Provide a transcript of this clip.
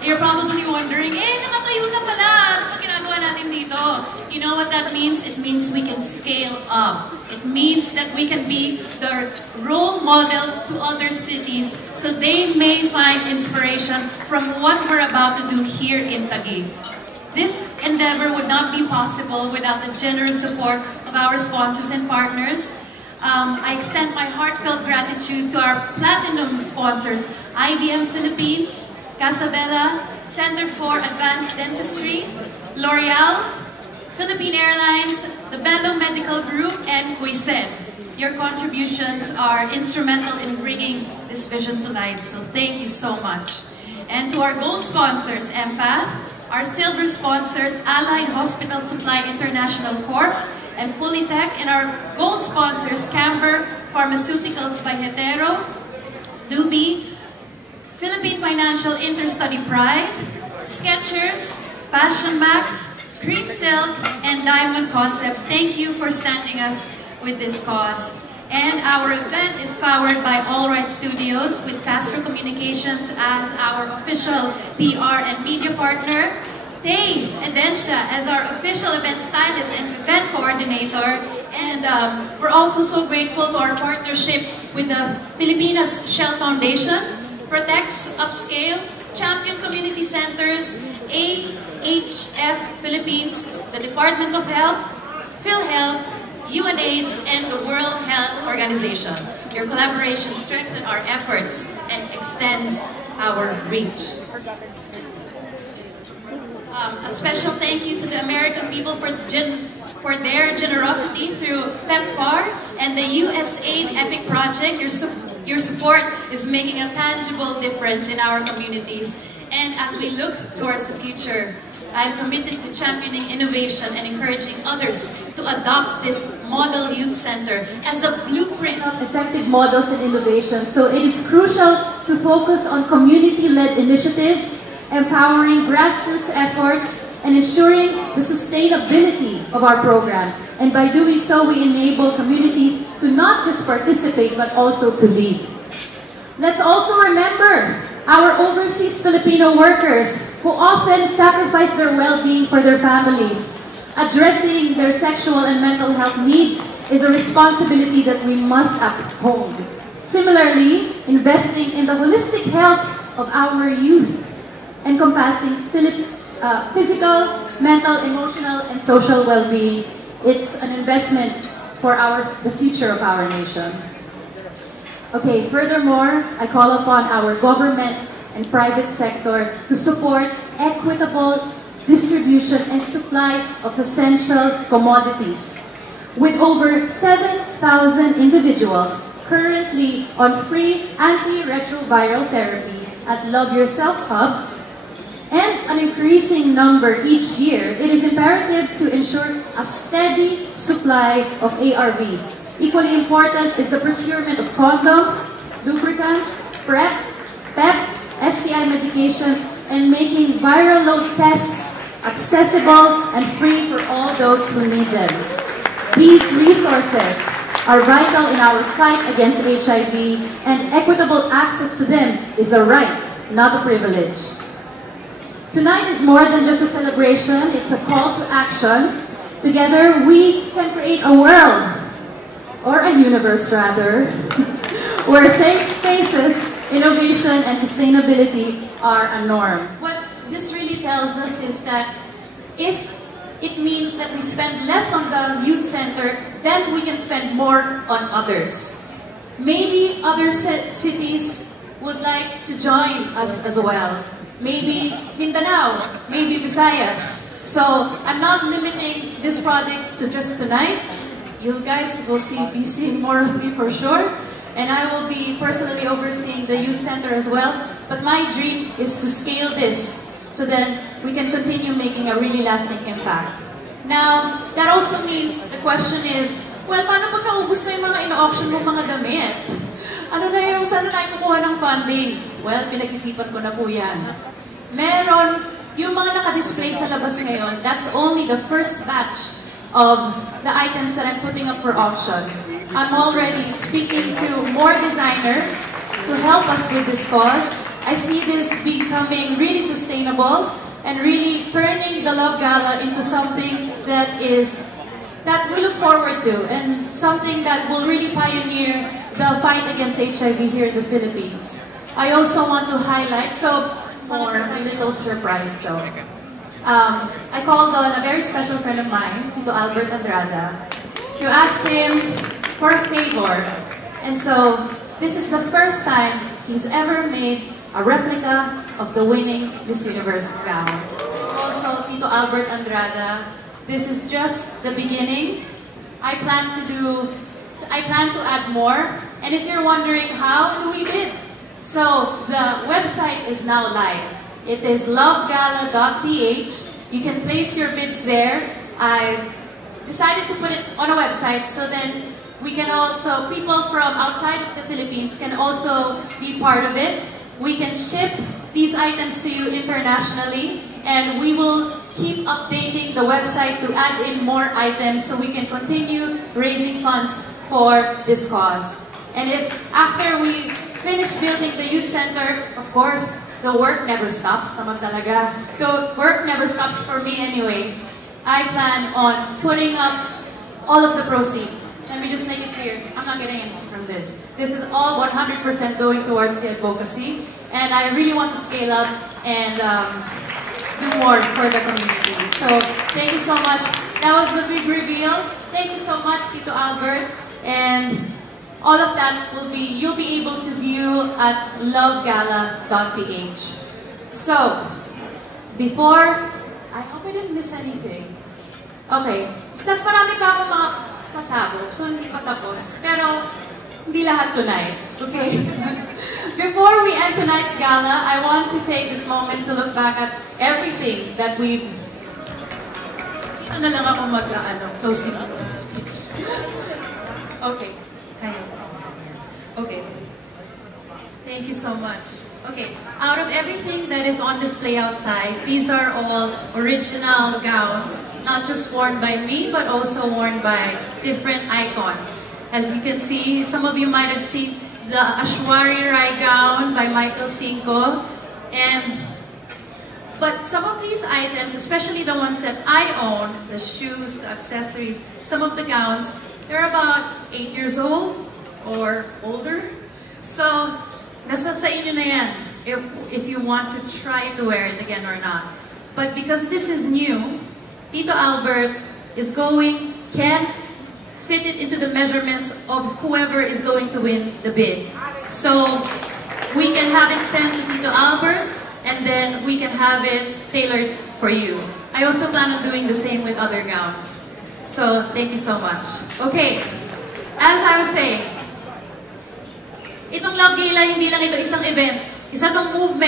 You're probably wondering, nakatayo na pala. Ano pa ginagawa natin dito? You know what that means? It means we can scale up. It means that we can be the role model to other cities so they may find inspiration from what we're about to do here in Taguig. This endeavor would not be possible without the generous support of our sponsors and partners. I extend my heartfelt gratitude to our platinum sponsors, IBM Philippines, Casabella, Center for Advanced Dentistry, L'Oreal, Philippine Airlines, the Bello Medical Group, and Cuised. Your contributions are instrumental in bringing this vision to life, so thank you so much. And to our gold sponsors, Empath, our silver sponsors, Allied Hospital Supply International Corp, and Fullytech, and our gold sponsors, Camber Pharmaceuticals by Hetero, Luby, Philippine Financial Interstudy Pride, Skechers, Passion Max, Cream Silk, and Diamond Concept. Thank you for standing us with this cause. And our event is powered by All Right Studios with Castro Communications as our official PR and media partner, Tay Edencia as our official event stylist and event coordinator. And we're also so grateful to our partnership with the Filipinas Shell Foundation, Protex Upscale, Champion Community Centers, AHF Philippines, the Department of Health, PhilHealth, UNAIDS, and the World Health Organization. Your collaboration strengthens our efforts and extends our reach. A special thank you to the American people for their generosity through PEPFAR and the USAID EPIC project. Your support is making a tangible difference in our communities. And as we look towards the future, I'm committed to championing innovation and encouraging others to adopt this Model Youth Center as a blueprint of effective models and innovation. So it is crucial to focus on community-led initiatives, empowering grassroots efforts, and ensuring the sustainability of our programs. And by doing so, we enable communities to not just participate, but also to lead. Let's also remember our overseas Filipino workers who often sacrifice their well-being for their families. Addressing their sexual and mental health needs is a responsibility that we must uphold. Similarly, investing in the holistic health of our youth, encompassing physical, mental, emotional, and social well-being, it's an investment for the future of our nation. Okay, furthermore, I call upon our government and private sector to support equitable distribution and supply of essential commodities. With over 7,000 individuals currently on free antiretroviral therapy at Love Yourself hubs, and an increasing number each year, it is imperative to ensure a steady supply of ARVs. Equally important is the procurement of condoms, lubricants, PrEP, PEP, STI medications, and making viral load tests accessible and free for all those who need them. These resources are vital in our fight against HIV, and equitable access to them is a right, not a privilege. Tonight is more than just a celebration, it's a call to action. Together, we can create a world, or a universe rather, where safe spaces, innovation, and sustainability are a norm. What this really tells us is that if it means that we spend less on the youth center, then we can spend more on others. Maybe other cities would like to join us as well. Maybe Mindanao, maybe Visayas. So I'm not limiting this project to just tonight. You guys will be seeing more of me for sure. And I will be personally overseeing the youth center as well. But my dream is to scale this so that we can continue making a really lasting impact. Now, that also means the question is, well, paano pag naubos na yung mga ino-option mo mga damit? Ano na yung saan na tayo kukuha ng funding? Well, pinag-isipan ko na po yan. Meron yung mga naka-display sa labas ngayon, that's only the first batch of the items that I'm putting up for auction. I'm already speaking to more designers to help us with this cause. I see this becoming really sustainable and really turning the Love Gala into something that we look forward to and something that will really pioneer the fight against HIV here in the Philippines. I also want to highlight, more a little surprise though. I called on a very special friend of mine, Tito Albert Andrada, to ask him for a favor. And so, this is the first time he's ever made a replica of the winning Miss Universe gown. Also, Tito Albert Andrada, this is just the beginning. I plan to add more. And if you're wondering how do we bid? So, the website is now live. It is lovegala.ph. You can place your bids there. I've decided to put it on a website so then we can also, people from outside of the Philippines can also be part of it. We can ship these items to you internationally, and we will keep updating the website to add in more items so we can continue raising funds for this cause. And if after we finish building the youth center, of course, the work never stops. Naman talaga. The work never stops for me anyway. I plan on putting up all of the proceeds. Let me just make it clear, I'm not getting anything from this. This is all 100% going towards the advocacy, and I really want to scale up and do more for the community. So, thank you so much. That was the big reveal. Thank you so much, Tito Albert, and all of that you'll be able to view at lovegala.ph. So, before, I hope I didn't miss anything. Okay, tas marami pa akong mga pasabog, so hindi pa tapos. Pero, hindi lahat tonight, okay? Before we end tonight's gala, I want to take this moment to look back at everything that we've... Dito na lang ako closing up the speech. Okay. Okay. Thank you so much. Okay, out of everything that is on display outside, these are all original gowns, not just worn by me, but also worn by different icons. As you can see, some of you might have seen the Ashwari Rai gown by Michael Cinco. But some of these items, especially the ones that I own, the shoes, the accessories, some of the gowns, they're about 8 years old or older. So, nasa sa inyo na yan, if you want to try to wear it again or not. But because this is new, Tito Albert can fit it into the measurements of whoever is going to win the bid. So, we can have it sent to Tito Albert, and then we can have it tailored for you. I also plan on doing the same with other gowns. So, thank you so much. Okay, as I was saying, itong Love Gala, hindi lang ito isang event. Isa tong movement.